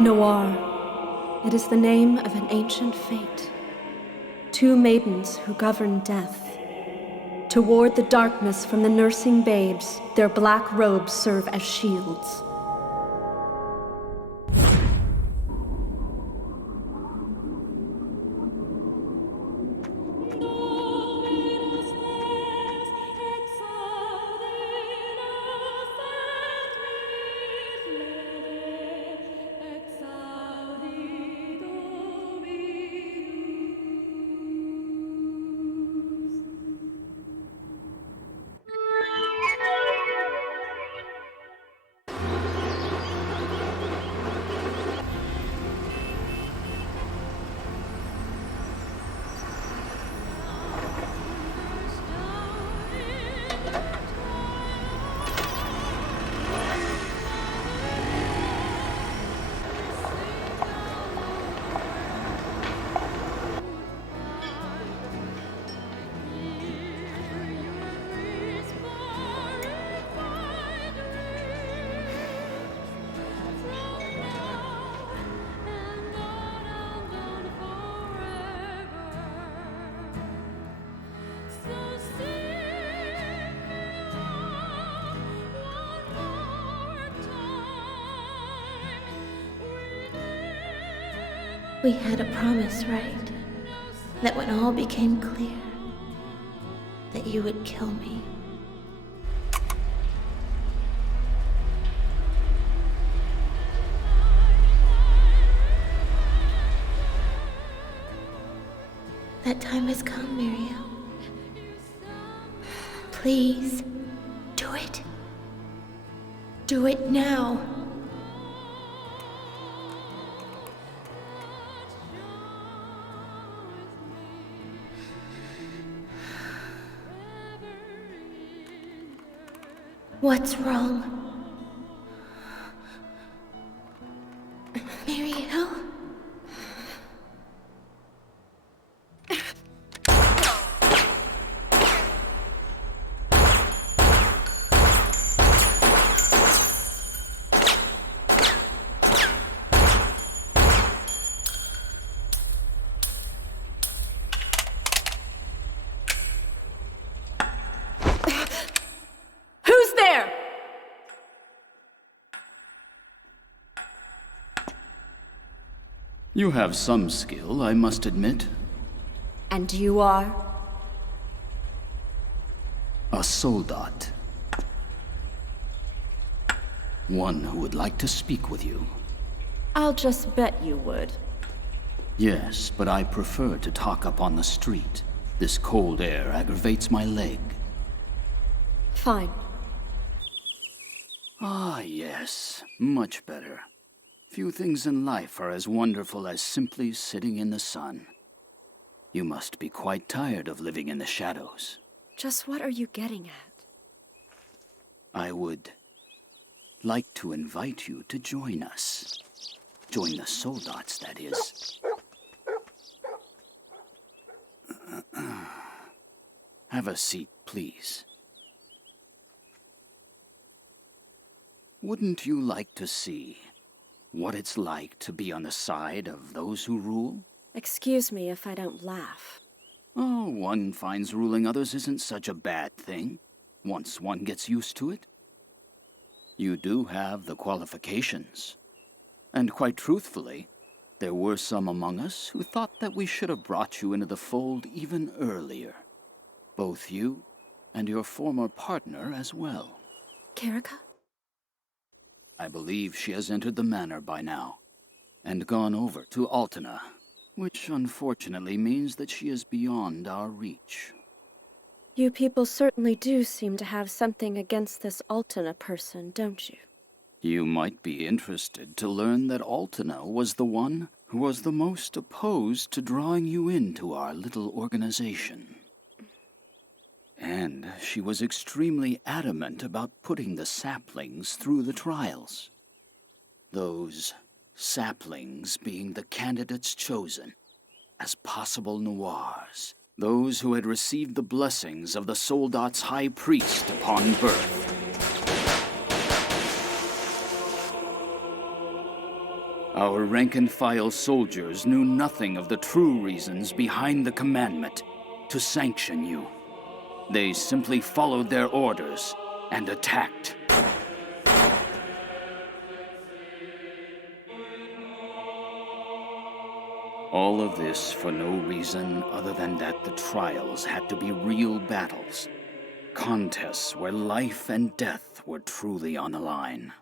Noir. It is the name of an ancient fate. Two maidens who govern death. To ward the darkness from the nursing babes, their black robes serve as shields. We had a promise, right? That when all became clear, that you would kill me. That time has come, Mireille. Please, do it. Do it now. What's wrong? Mireille? You have some skill, I must admit. And you are? A soldat. One who would like to speak with you. I'll just bet you would. Yes, but I prefer to talk up on the street. This cold air aggravates my leg. Fine. Ah, yes. Much better. Few things in life are as wonderful as simply sitting in the sun. You must be quite tired of living in the shadows. Just what are you getting at? I would like to invite you to join us. Join the Soldats, that is. Have a seat, please. Wouldn't you like to see what it's like to be on the side of those who rule? Excuse me if I don't laugh. Oh, one finds ruling others isn't such a bad thing, once one gets used to it. You do have the qualifications. And quite truthfully, there were some among us who thought that we should have brought you into the fold even earlier. Both you and your former partner as well. Kirika? I believe she has entered the manor by now, and gone over to Altena, which unfortunately means that she is beyond our reach. You people certainly do seem to have something against this Altena person, don't you? You might be interested to learn that Altena was the one who was the most opposed to drawing you into our little organization. And she was extremely adamant about putting the saplings through the trials. Those saplings being the candidates chosen as possible Noirs. Those who had received the blessings of the Soldats' high priest upon birth. Our rank-and-file soldiers knew nothing of the true reasons behind the commandment to sanction you. They simply followed their orders and attacked. All of this for no reason other than that the trials had to be real battles. Contests where life and death were truly on the line.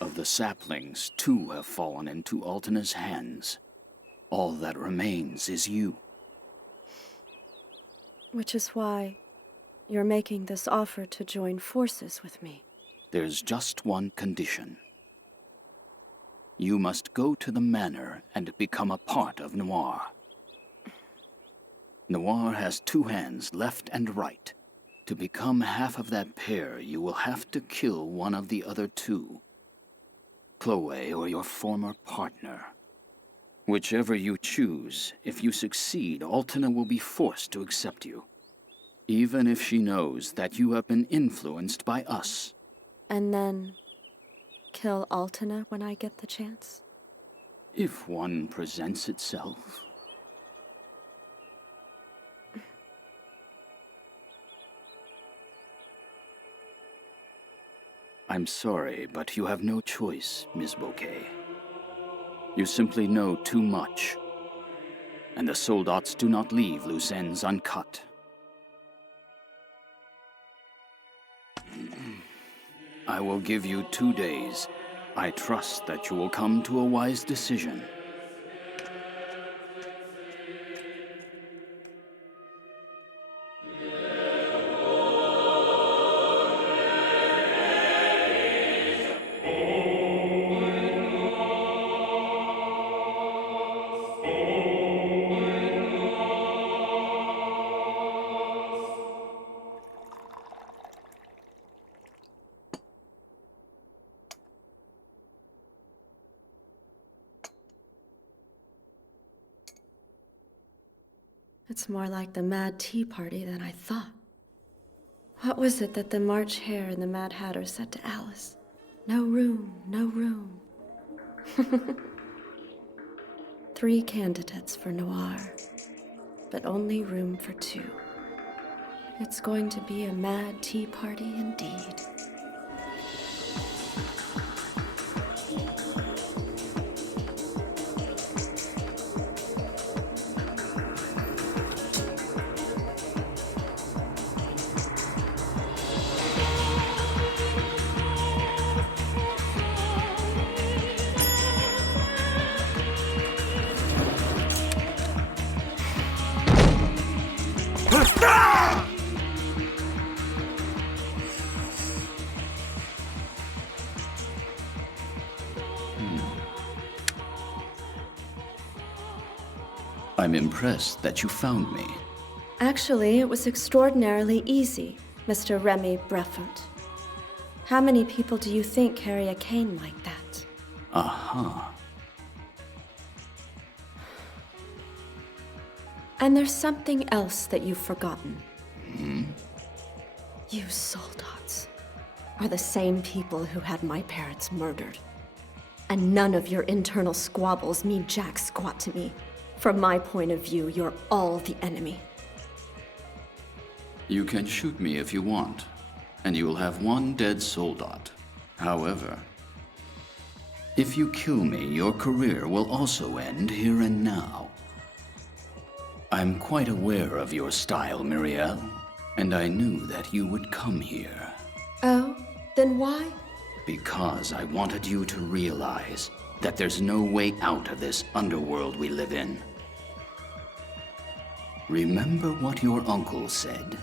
Of the saplings, 2 have fallen into Altena's hands. All that remains is you. Which is why you're making this offer to join forces with me. There's just one condition. You must go to the manor and become a part of Noir. Noir has 2 hands, left and right. To become half of that pair, you will have to kill one of the other 2. Chloe or your former partner. Whichever you choose, if you succeed, Altena will be forced to accept you. Even if she knows that you have been influenced by us. And then kill Altena when I get the chance? If one presents itself. I'm sorry, but you have no choice, Miss Bouquet. You simply know too much. And the Soldats do not leave loose ends uncut. I will give you 2 days. I trust that you will come to a wise decision. It's more like the Mad Tea Party than I thought. What was it that the March Hare and the Mad Hatter said to Alice? No room, no room. 3 candidates for Noir, but only room for 2. It's going to be a Mad Tea Party indeed. I'm impressed that you found me. Actually, it was extraordinarily easy, Mr. Remy Breffert. How many people do you think carry a cane like that? Aha. And there's something else that you've forgotten. You Soldats are the same people who had my parents murdered. And none of your internal squabbles mean jack squat to me. From my point of view, you're all the enemy. You can shoot me if you want, and you will have 1 dead Soldat. However, if you kill me, your career will also end here and now. I'm quite aware of your style, Mireille, and I knew that you would come here. Oh, then why? Because I wanted you to realize that there's no way out of this underworld we live in. Remember what your uncle said?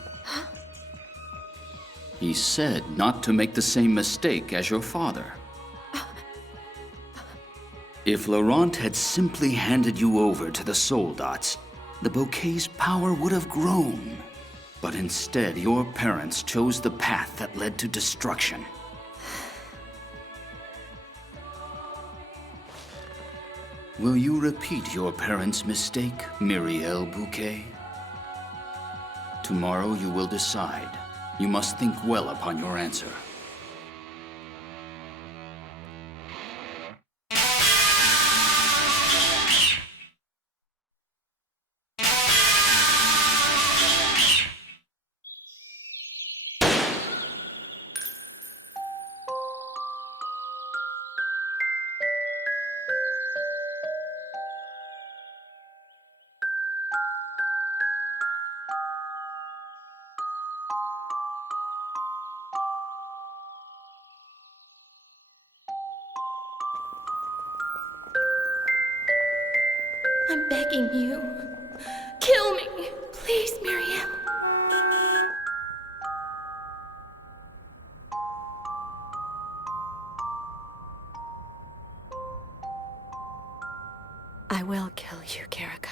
He said not to make the same mistake as your father. If Laurent had simply handed you over to the Soldats, the Bouquet's power would have grown. But instead, your parents chose the path that led to destruction. Will you repeat your parents' mistake, Mireille Bouquet? Tomorrow you will decide. You must think well upon your answer. I'm begging you. Kill me, please, Mireille. I will kill you, Kirika.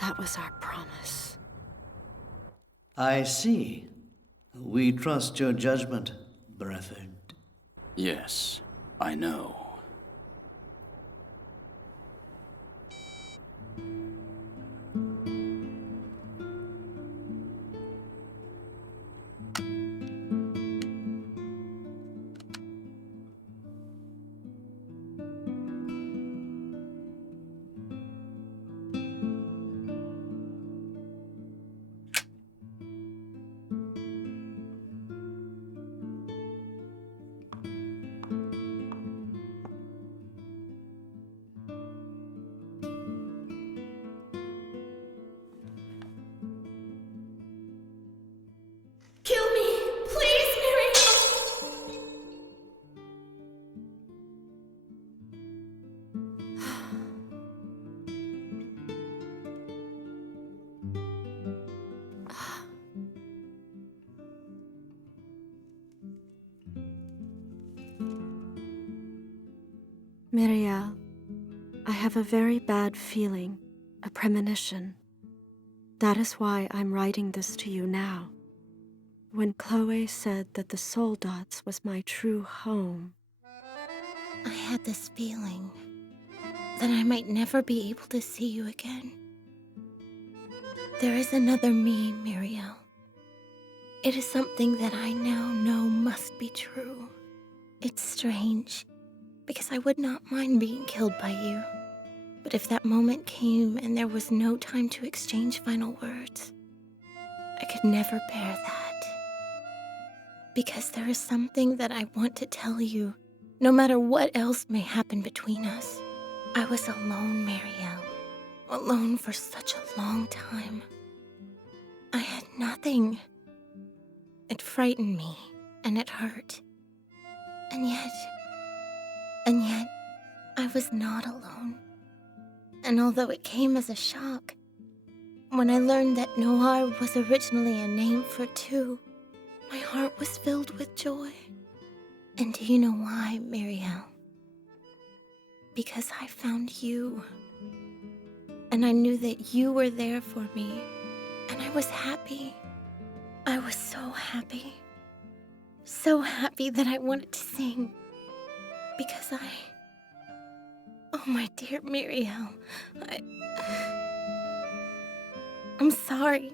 That was our promise. I see. We trust your judgment, brethren. Yes, I know. Kill me, please, Mireille. Mireille, I have a very bad feeling, a premonition. That is why I'm writing this to you now. When Chloe said that the Soldats was my true home, I had this feeling that I might never be able to see you again. There is another me, Mireille. It is something that I now know must be true. It's strange, because I would not mind being killed by you. But if that moment came and there was no time to exchange final words, I could never bear that. Because there is something that I want to tell you, no matter what else may happen between us. I was alone, Mireille. Alone for such a long time. I had nothing. It frightened me, and it hurt. And yet, I was not alone. And although it came as a shock, when I learned that Noir was originally a name for two, my heart was filled with joy. And do you know why, Mireille? Because I found you. And I knew that you were there for me. And I was happy. I was so happy. So happy that I wanted to sing. Because oh my dear Mireille, I'm sorry.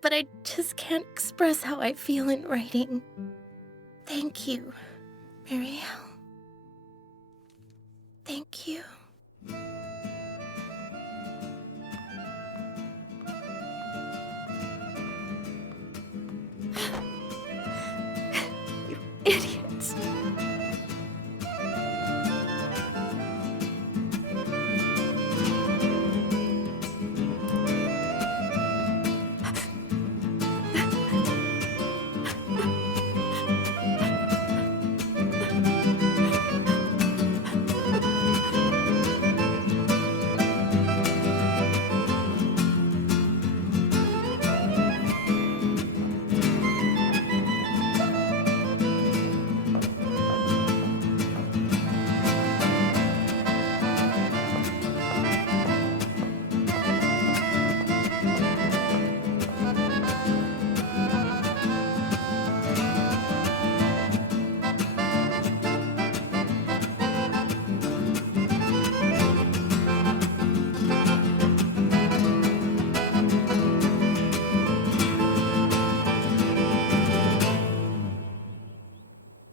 But I just can't express how I feel in writing. Thank you, Mireille. Thank you. you idiots.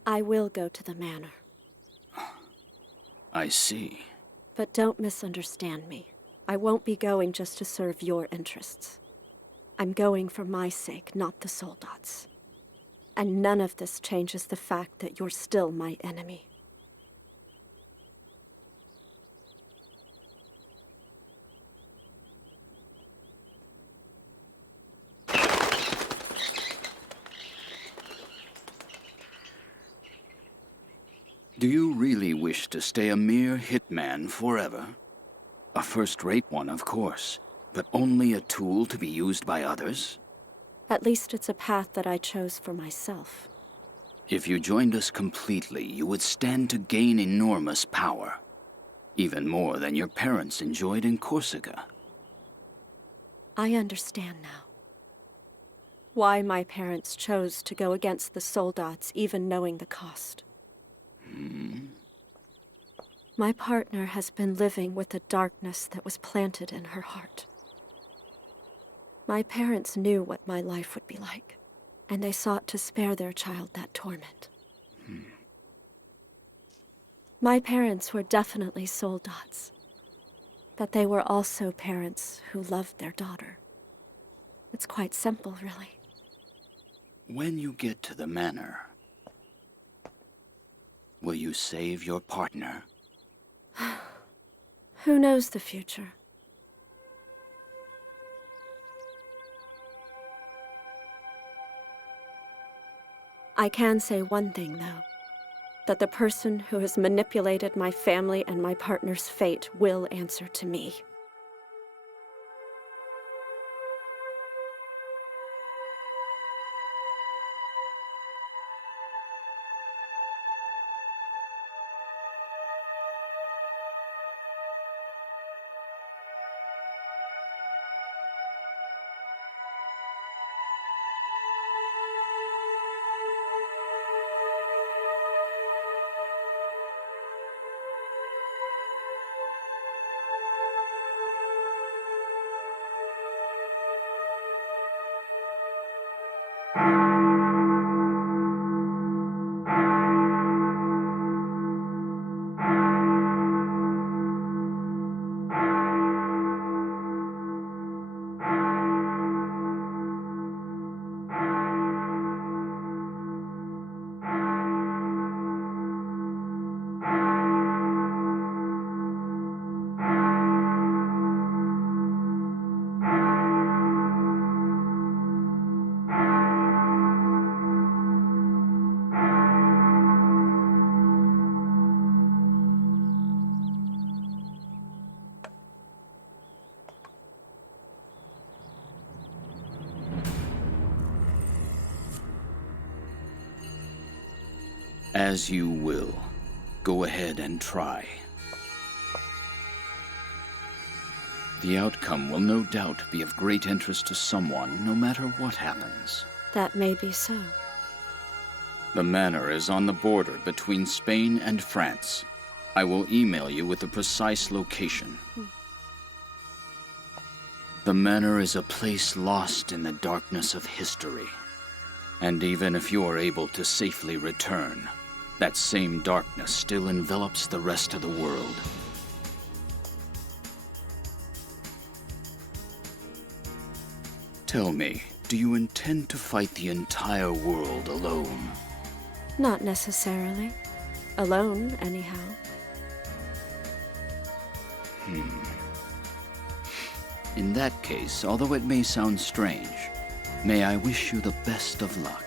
I will go to the manor. I see. But don't misunderstand me. I won't be going just to serve your interests. I'm going for my sake, not the Soldats. And none of this changes the fact that you're still my enemy. Do you really wish to stay a mere hitman forever? A first-rate one, of course, but only a tool to be used by others? At least it's a path that I chose for myself. If you joined us completely, you would stand to gain enormous power. Even more than your parents enjoyed in Corsica. I understand now. Why my parents chose to go against the Soldats, even knowing the cost. My partner has been living with a darkness that was planted in her heart. My parents knew what my life would be like, and they sought to spare their child that torment. My parents were definitely Soldats, but they were also parents who loved their daughter. It's quite simple, really. When you get to the manor, will you save your partner? Who knows the future? I can say one thing, though. That the person who has manipulated my family and my partner's fate will answer to me. As you will. Go ahead and try. The outcome will no doubt be of great interest to someone, no matter what happens. That may be so. The manor is on the border between Spain and France. I will email you with the precise location. The manor is a place lost in the darkness of history. And even if you are able to safely return, that same darkness still envelops the rest of the world. Tell me, do you intend to fight the entire world alone? Not necessarily. Alone, anyhow. In that case, although it may sound strange, may I wish you the best of luck.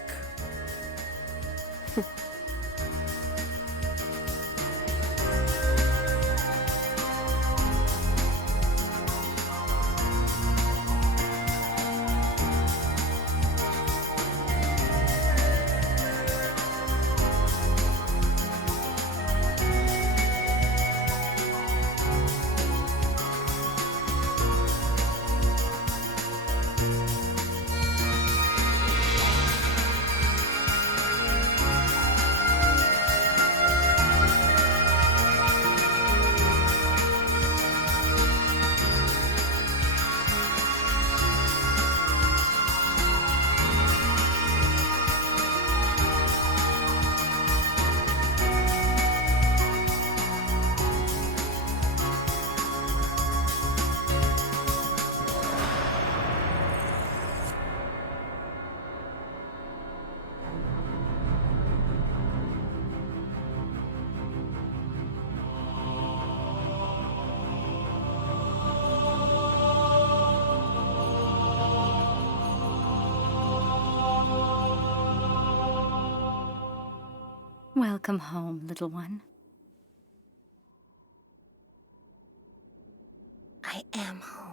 Welcome home, little one. ammo.